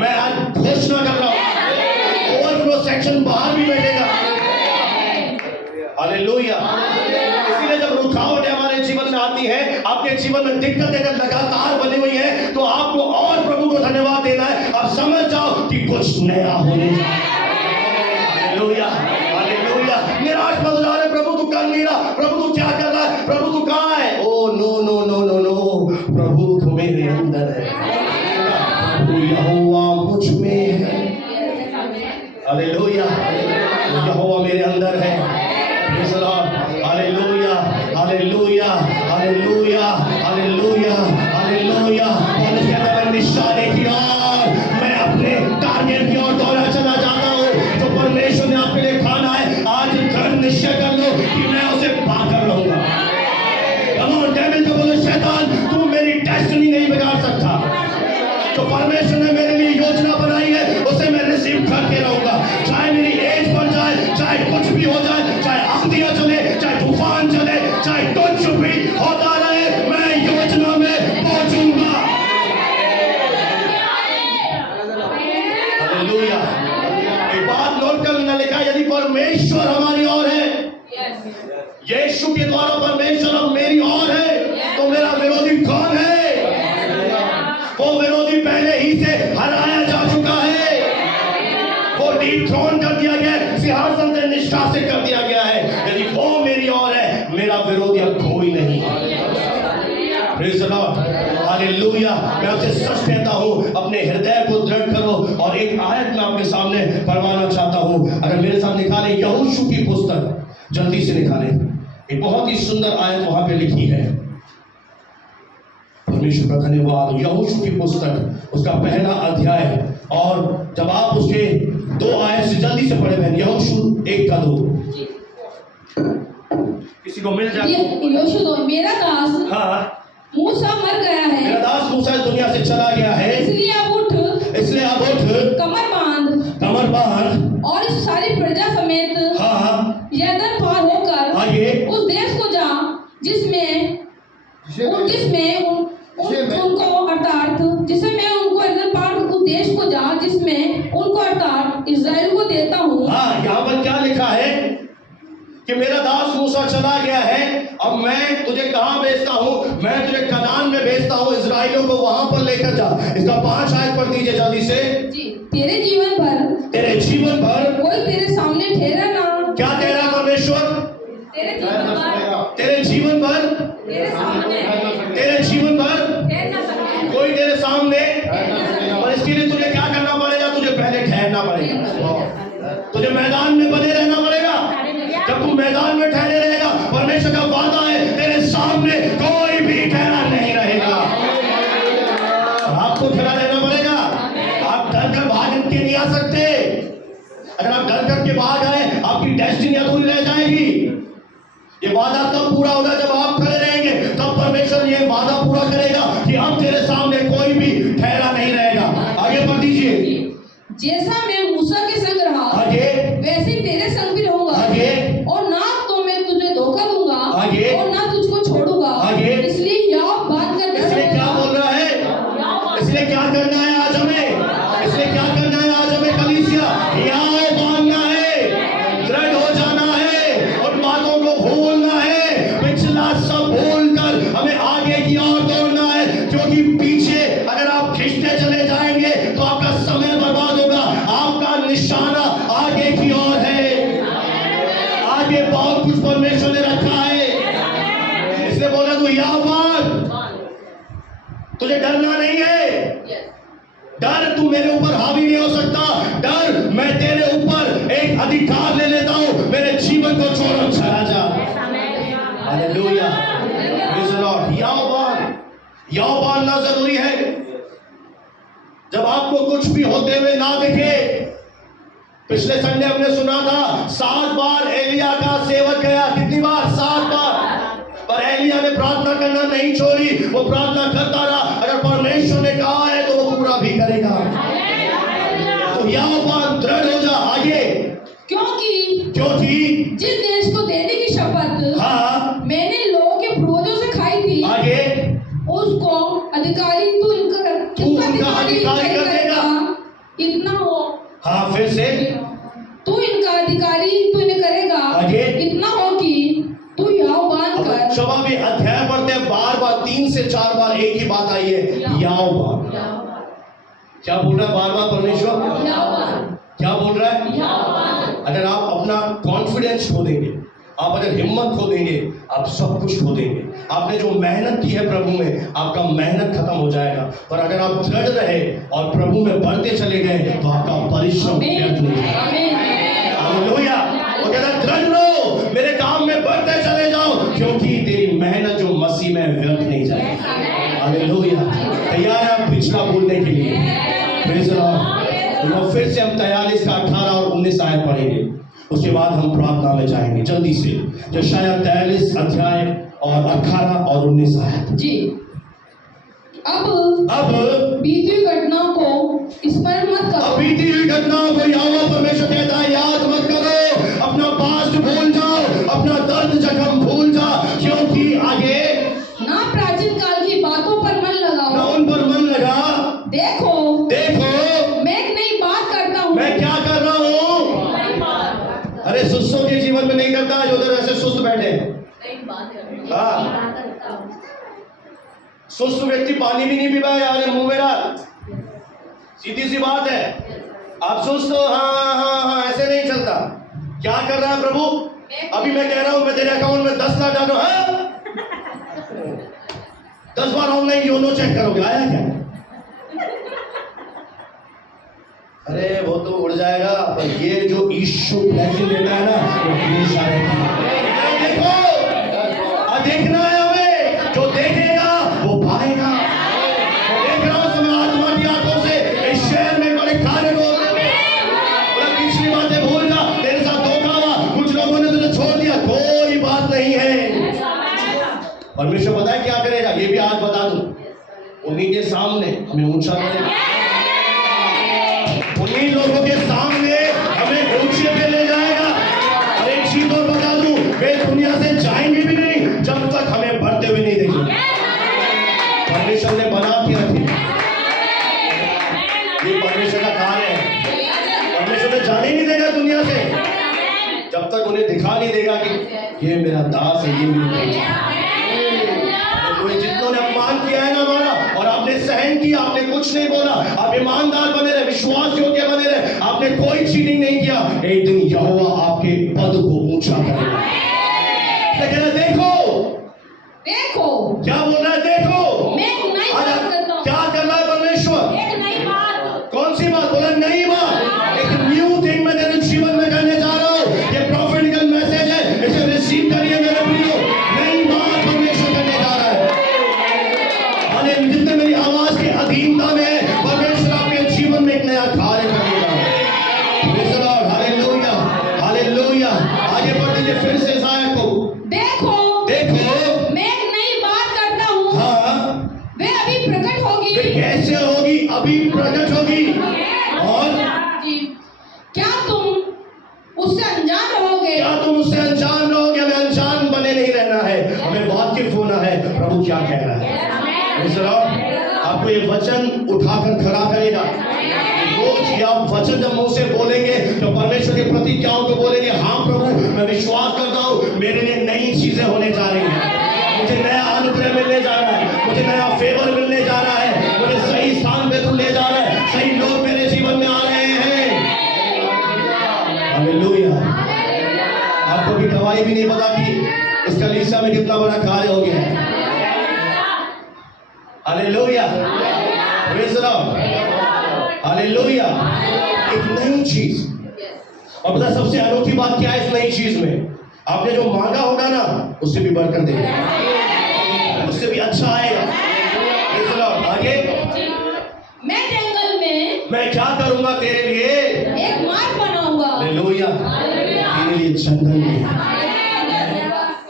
मैं आज घोषणा कर रहा हूं, ओवरफ्लो सेक्शन बाहर भी बैठेगा। हालेलुया। इसीलिए जब रुकावटें हमारे जीवन में आती है, आपके जीवन में दिक्कतें अगर लगातार बनी हुई है, तो आपको और प्रभु को धन्यवाद देना है। आप समझ जाओ कि कुछ नया होने जा रहा है। Hallelujah, hallelujah. निराश मत हो जाओ, प्रभु तू कर नहीं रहा, प्रभु तू क्या कर रहा है, प्रभु तू कहाँ है? Oh no no no no no, प्रभु तो मेरे अंदर है, प्रभु यहोवा मुझ में है। हालेलुया, यहोवा मेरे अंदर है। Praise the Lord. Hallelujah, hallelujah, hallelujah, hallelujah, hallelujah. पौलुस कहता है, मैं निशाने की ओर, मैं अपने टारगेट की ओर दौड़ा चला जाता हूँ। जो परमेश्वर ने आपके लिए खाना है, आज दृढ़ निश्चय कर लो कि मैं उसे पाकर रहूंगा। कम ऑन, डेविल को बोलो, शैतान तू मेरी डेस्टिनी नहीं बिगाड़ सकता। जो परमेश्वर ने मेरे लिए योजना बनाई है, उसे मैं रिसीव करके रहूंगा, चाहे मेरी एज बढ़ जाए, चाहे कुछ भी हो जाए, चाहे आंधियां चले, चाहे तूफान चले, चाहे कुछ भी होता रहे, मैं योजना में पहुंचूंगा। हालेलुया। एक बात नोट कर लेना, लिखा यदि परमेश्वर हमारी ओर है, यीशु के द्वारा परमेश्वर अब मेरी ओर है, तो मेरा विरोधी कौन है? वो विरोधी पहले ही से हराया जा चुका है, वो डिथ्रोन कर दिया गया है, सिंहासन से निष्कासित कर दिया गया है। यदि वो मेरी ओर है, मेरा विरोधी अब कोई नहीं। Praise the Lord. हालेलुया। मैं आपसे सच कहता हूं, अपने हृदय को दृढ़ करो। और एक आयत मैं आपके सामने पढ़वाना चाहता हूं, अगर मेरे साथ निकाले यहोशू की पुस्तक, जल्दी से निकाले, एक बहुत ही सुंदर आयत वहां पे लिखी है। परमेश्वर का धन्यवाद। यहोशू की पुस्तक, उसका पहला अध्याय, और जब आप उसके 2 आयत से जल्दी से पढ़े बहन, यहोशू 1 का 2, किसी को मिल जाए। यहोशू 2, मेरा दास हाँ, मूसा मर गया है, मेरा दास मूसा इस दुनिया से चला गया है, इसलिए अब उठ, कमर बांध और इस सारी प्रजा समेत यरदन पार होकर उस देश को जा जिसमें उनको अर्थात जिसे मैं उनको यरदन पार उस देश को जा जिसमें उनको अर्थात इस्राएल को देता हूँ। हाँ, यहाँ पर क्या लिखा है कि मेरा दास मूसा चला गया है, अब मैं तुझे कहाँ भेजता हूँ? मैं तुझे कनान में भेजता हूँ, इस्राएलियों को वहां पर लेकर जा। इसका 5 आयत पढ़ दीजिए जल्दी से। जी, तेरे जीवन भर कोई तेरे सामने ठहरा ना। क्या ठहरा परमेश्वर? तेरे जीवन भर तेरे जीवन भर ठहर ना सके। कोई तेरे सामने, और इसके लिए तुझे क्या करना पड़ेगा? तुझे पहले ठहरना पड़ेगा, तुझे मैदान में बने रहना पड़ेगा। जब तू मैदान में ठहरे रहेगा, परमेश्वर का वादा है तेरे सामने कोई भी ठहरा नहीं रहेगा। आपको ठहरा रहना पड़ेगा। आप डर कर भाग के नहीं आ सकते। अगर आप डर करके भाग आए, आपकी डेस्टिनी अधूरी रह जाएगी। ये वादा तब पूरा होगा जब आप खड़े रहेंगे, तब परमेश्वर ये वादा पूरा करेगा कि अब तेरे सामने कोई भी ठहरा नहीं रहेगा। आगे बढ़ दीजिए। जैसा मैं मूसा के संग रहा, वैसे तेरे संग भी रहूंगा, और ना तो मैं तुझे धोखा दूंगा और ना तुझको छोड़ूंगा। इसलिए याव बात कर। इसलिए क्या बोल रहा है? इसलिए क्या करना है आज हमें? इसलिए क्या करना है आज हमें कलीसिया? याव बांधना है, दृढ़ हो जाना है, उन बातों को भूलना है, पिछला सब भूलकर हमें आगे की ओर दौड़ना है। क्योंकि पीछे अगर आप खींचते चले जाएंगे तो आपका समय बर्बाद होगा। आपका निशाना आगे की ओर है। मेरे ऊपर हावी नहीं हो सकता। डर, मैं तेरे ऊपर एक अधिकार ले लेता हूं, मेरे जीवन को छोड़ो, चला जा। Hallelujah, praise the Lord. याव बांधना जरूरी है। जब आपको कुछ भी होते हुए ना दिखे, पिछले संडे हमने सुना था 7 बार एलिया का सेवक गया। कितनी बार? 7 बार। पर एलिया ने प्रार्थना करना नहीं छोड़ी, वो प्रार्थना करता रहा। अगर परमेश्वर ने कहा है तो वो पूरा भी करेगा। तो याव दृढ़ हो जा आगे, क्योंकि जिस देश को देने की शपथ हाँ मैंने लोगों के पूर्वजों से खाई थी, आगे उसको अधिकारी तू उनका अधिकारी कर देगा। इतना हो। हाँ, फिर से तू इनका अधिकारी तू इन्हें करेगा। आगे इतना हो कि तू याव बांध कर। शबा भी अध्याय पढ़ते हैं, बार 3 से 4 बार एक ही बात आई है, याव बांध। क्या बोल रहा है बार परमेश्वर? क्या बोल रहा है? अगर आप अपना कॉन्फिडेंस खो देंगे, आप अगर हिम्मत खो देंगे, आप सब कुछ खो देंगे। आपने जो मेहनत की है प्रभु में, आपका मेहनत खत्म हो जाएगा। पर अगर आप दृढ़ रहे और प्रभु में बढ़ते चले गए तो आपका परिश्रम व्यर्थ नहीं जाएगा। हालेलुया। और कहता दृढ़ रहो, मेरे काम में बढ़ते चले जाओ, क्योंकि तेरी मेहनत जो मसीह में व्यर्थ नहीं जाएगी। हालेलुया। तैयार है आप पिछला बोलने के लिए? Praise the Lord. फिर से हम 43 का 18 और 19 आयत पढ़ेंगे, उसके बाद हम प्रार्थना में जाएंगे जल्दी से। यशायाह 43 अध्याय और 18 और 19 आयत जी। अब बीती हुई घटनाओं को स्मरण मत करो। अब बीती हुई घटनाओं को यहोवा परमेश्वर कहता है याद मत करो। अपना पास्ट भूल जाओ, अपना दर्द जख्म भूल जाओ, क्योंकि आगे ना प्राचीन काल की बातों पर मन लगाओ, ना उन पर मन लगा। देखो मैं एक नई बात करता हूँ। मैं क्या कर रहा हूँ? अरे सुस्तों के जीवन में नहीं करता, जो उधर ऐसे सुस्त बैठे। हाँ, सुस्त व्यक्ति पानी भी नहीं पी पाया, अरे मुंह मेरा, सीधी सी बात है। आप सुस्त हो, हाँ हाँ हाँ, ऐसे नहीं चलता। क्या कर रहा है प्रभु? अभी मैं कह रहा हूं मैं तेरे अकाउंट में 10 लाख डाल रहा हूं, 10 बार ऑनलाइन योनो चेक करोगे, आया क्या? अरे वो तो उड़ जाएगा, पर ये जो यीशु ब्लेसिंग देता है ना, वो हमेशा रहती है। देखो, देखना है हमें, जो देखेगा वो पाएगा। देख रहा हूं समय आत्मा की आंखों से इस शहर में बड़े कार्य हो रहे हैं। पिछली बातें भूल जा, तेरे साथ धोखा हुआ, कुछ लोगों ने तुझे छोड़ दिया, कोई बात नहीं है। परमेश्वर पता है क्या करेगा, ये भी आज बता दूं, उन्हीं के सामने हमें ऊंचा करेगा। उन्हीं लोगों के सामने हमें ऊंचे पे ले जाएगा। और एक चीज और बता दूं, वे दुनिया से जाएंगे भी नहीं जब तक हमें बढ़ते हुए नहीं देखेंगे। परमेश्वर ने बना के रखे, ये परमेश्वर का कार्य है। परमेश्वर ने जाने नहीं देगा दुनिया से जब तक उन्हें दिखा नहीं देगा कि ये मेरा दास है, ये मेरी बेटी है। जितनों ने अपमान किया है ना हमारा, और आपने सहन किया, आपने कुछ नहीं बोला, आप ईमानदार बने रहे, विश्वास योग्य बने रहे, आपने कोई चीटिंग नहीं किया, एक दिन यहोवा आपके पद को ऊंचा करेगा। देखो क्या बोल रहा है? देखो मैं एक नई बात करता हूं। क्या कर रहा है परमेश्वर? एक नई बात। कौन सी बात बोला? नई बात। एक न्यू थिंग मैं तेरे जीवन में करने जा रहा हूं। ये प्रॉफिटिकल मैसेज है, इसे रिसीव करिए मेरे प्रियो। नई बात परमेश्वर करने जा रहा है। जितने मेरी आवाज की अधीनता में है, परमेश्वर आपके जीवन में एक नया कार्य करेगा। Praise the Lord, hallelujah, hallelujah. आगे बढ़ दीजिए फिर से इस आयत को। देखो मैं एक नई बात करता हूँ। हाँ, वे अभी प्रकट होगी। वे कैसे होगी? अभी प्रकट होगी। और क्या तुम उससे अनजान रहोगे? क्या तुम उससे अनजान रहोगे? हमें अनजान बने नहीं रहना है, हमें वाकिफ होना है प्रभु क्या कह रहा है। आपको ये वचन उठाकर खड़ा करेगा। रोज या वचन जब मुंह से बोलेंगे तो परमेश्वर के प्रति क्या को बोलेंगे, हाँ प्रभु मैं विश्वास करता हूँ मेरे लिए नई चीजें होने जा रही हैं, मुझे नया अनुग्रह मिलने जा रहा है, मुझे नया फेवर मिलने जा रहा है, मुझे सही स्थान पे तू ले जा रहा है, सही लोग मेरे जीवन में आ रहे हैं। हालेलुया। आपको भी गवाही भी नहीं पता कि इस कलीसिया में कितना बड़ा कार्य हो गया है। Hallelujah, praise the Lord. Hallelujah. एक नई चीज। और पता सबसे अनोखी बात क्या है इस नई चीज में? आपने जो मांगा होगा ना उससे भी बढ़कर देगा, उससे भी अच्छा आएगा। आगे मैं क्या करूंगा तेरे लिए? एक मार्ग बनाऊंगा। हालेलुया। तेरे लिए जंगल में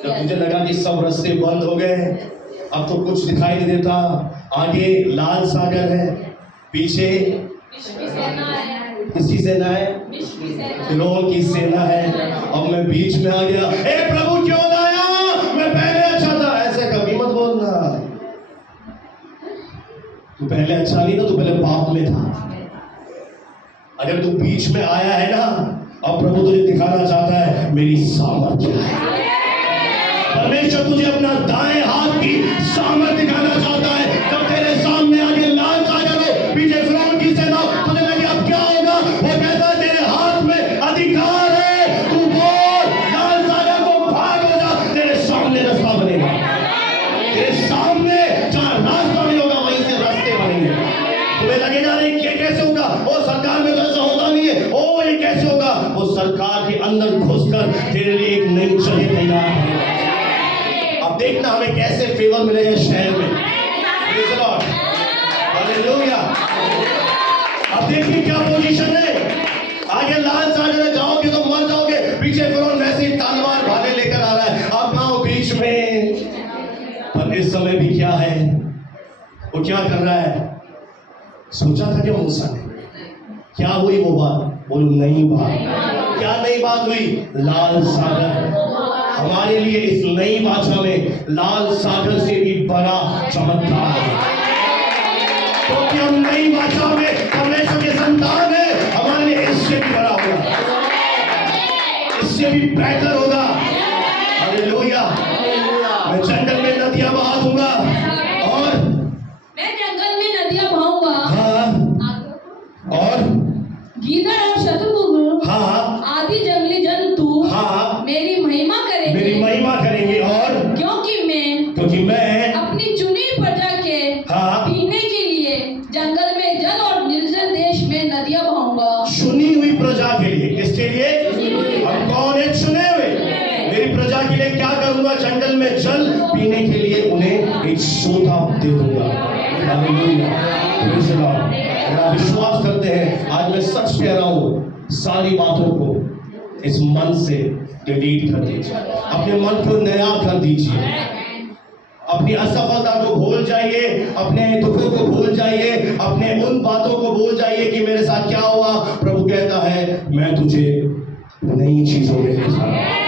जब तुझे लगा कि सब रास्ते बंद हो गए, अब तो कुछ दिखाई नहीं देता, आगे लाल सागर है, पीछे किसकी सेना है? फिरौन की सेना है। अब मैं बीच में आ गया। ए प्रभु क्यों लाया? मैं पहले अच्छा था। ऐसे कभी मत बोलना। तू पहले अच्छा नहीं था, तू पहले पाप में था। अगर तू बीच में आया है ना, अब प्रभु तुझे दिखाना चाहता है मेरी सामर्थ्य है। परमेश्वर तुझे अपना दाएं हाथ की सामर्थ्य दिखाना चाहता है। जब तेरे सामने आगे लाल सागर हो, पीछे फिरौन की सेना, तुझे लगे अब क्या होगा? वो कहता है तेरे हाथ में अधिकार है, तू बोल लाल सागर को भाग हो जा, तेरे सामने रास्ता बनेगा। तेरे सामने जहां रास्ता नहीं होगा वहीं से रास्ते बनेंगे। तुम्हें लगेगा नहीं ये कैसे होगा? वो सरकार में तो ऐसा होता नहीं है। ओ ये कैसे होगा? वो सरकार के अंदर घुसकर तेरे लिए एक नई जगह तैयार है। अब देखना हमें कैसे फेवर मिलेगा शहर में। Praise the Lord. Hallelujah. अब देखिए क्या पोजीशन है। आगे लाल सागर में जाओगे तो मर जाओगे, पीछे फिरौन वैसे ही तलवार भाले लेकर आ रहा है, आप गांव बीच में। पर इस समय भी क्या है? वो क्या कर रहा है? सोचा था क्या मूसा ने? क्या हुई वो बात? बोलो नई बात। क्या नई बात हुई? लाल सागर। हमारे लिए इस नई भाषा में लाल सागर से भी बड़ा चमत्कार है, क्योंकि हम नई भाषा में परमेश्वर के संतान है। हमारे लिए इससे भी बड़ा होगा, इससे भी बेहतर होगा। हालेलुया। मैं जंगल में नदियां बहा दूंगा और मैं जंगल में नदियां बहाऊंगा। हाँ और गीदड़ और शतुपुंग हाँ आदि जंगली जंतु हाँ मेरी महिमा करेंगे। मेरी महिमा करेंगे। और क्योंकि मैं अपनी चुनी प्रजा के हाँ पीने के लिए जंगल में जल और निर्जल देश में नदियां बहाऊंगा। चुनी हुई प्रजा के लिए। किसके लिए? हम कौन है? चुने हुए। मेरी प्रजा के लिए क्या करूंगा? जंगल में जल पीने के लिए उन्हें एक सोता दे दूंगा। हालेलुया। Praise the Lord. अगर आप विश्वास करते हैं, आज मैं सच कह रहा हूं, सारी बातों को इस मन से डिलीट कर दीजिए, अपने मन को नया कर दीजिए, अपनी असफलता को भूल जाइए, अपने दुखों को भूल जाइए, अपने उन बातों को भूल जाइए कि मेरे साथ क्या हुआ। प्रभु कहता है मैं तुझे नई चीजों में ले जा रहा हूं।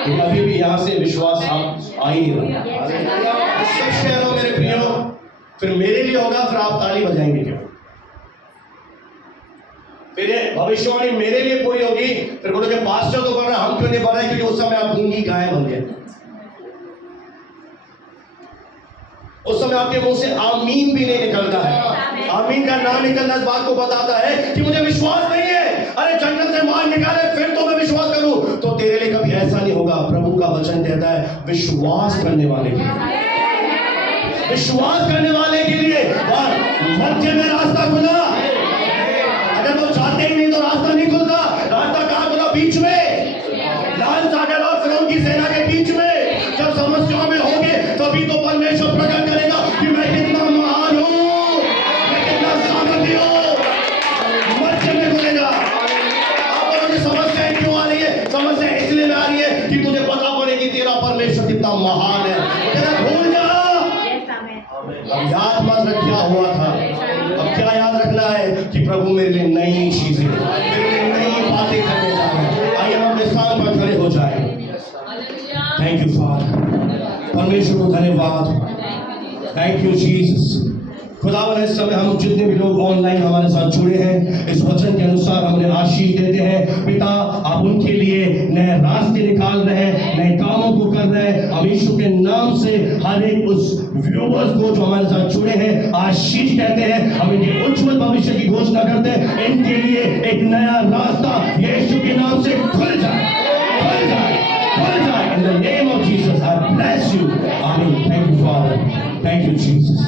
तो कभी भी यहां से विश्वास आप आ ही नहीं रहा। सब कह रहा हूं मेरे प्रियो, फिर मेरे लिए होगा, फिर आप ताली बजाएंगे क्यों? फिर भविष्यवाणी मेरे लिए पूरी होगी, फिर बोलोगे पास्टर तो कर रहा, हम क्यों नहीं बढ़ रहे? क्योंकि उस समय आप गूंगी गाय बन गए। उस समय आपके मुंह से आमीन भी नहीं निकलता है। आमीन का नाम निकलना इस बात को बताता है कि मुझे विश्वास नहीं है। अरे जंगल से मार निकाले फिर तो मैं विश्वास करूं, तो तेरे लिए कभी ऐसा नहीं होगा। प्रभु का वचन कहता है विश्वास करने वाले के लिए, विश्वास करने वाले के लिए मध्य में रास्ता खुला। अगर वो चाहते ही नहीं तो रास्ता नहीं खुलता। रास्ता कहां खुला? बीच में, लाल सागर और फिरौन की सेना के बीच में। जब समस्याओं में होंगे तभी तो परमेश्वर प्रकट करेगा कि मैं कितना महान हूं, मैं कितना सामर्थ्य हूं। मध्य में खुलेगा। आप बोलोगे समस्याएं क्यों आ रही है? समस्या इसलिए आ रही है कि तुझे पता पड़े कि तेरा परमेश्वर कितना महान है। भूल जा, अब याद मत रख क्या हुआ था। अब क्या याद रखना है कि प्रभु मेरे लिए नई चीजें, मेरे लिए नई बातें करने जा रहे हैं। आइए हम अपने स्थान पर खड़े हो जाए। Thank you father. परमेश्वर को धन्यवाद। Thank you Jesus. खुदावन इस समय हम जितने भी लोग ऑनलाइन हमारे साथ जुड़े हैं, इस वचन के अनुसार हमने आशीष देते हैं। पिता आप उनके लिए नए रास्ते निकाल रहे हैं, नए कामों को कर रहे हैं। हम यीशु के नाम से हर एक उस व्यूअर्स को जो हमारे साथ जुड़े हैं आशीष कहते हैं। हम इनके उज्जवल भविष्य की घोषणा करते हैं। इनके लिए एक नया रास्ता यीशु के नाम से खुल जाए, खुल जाए, खुल जाए। In the name of Jesus, I bless you. Amen. Thank you, Father. Thank you, Jesus.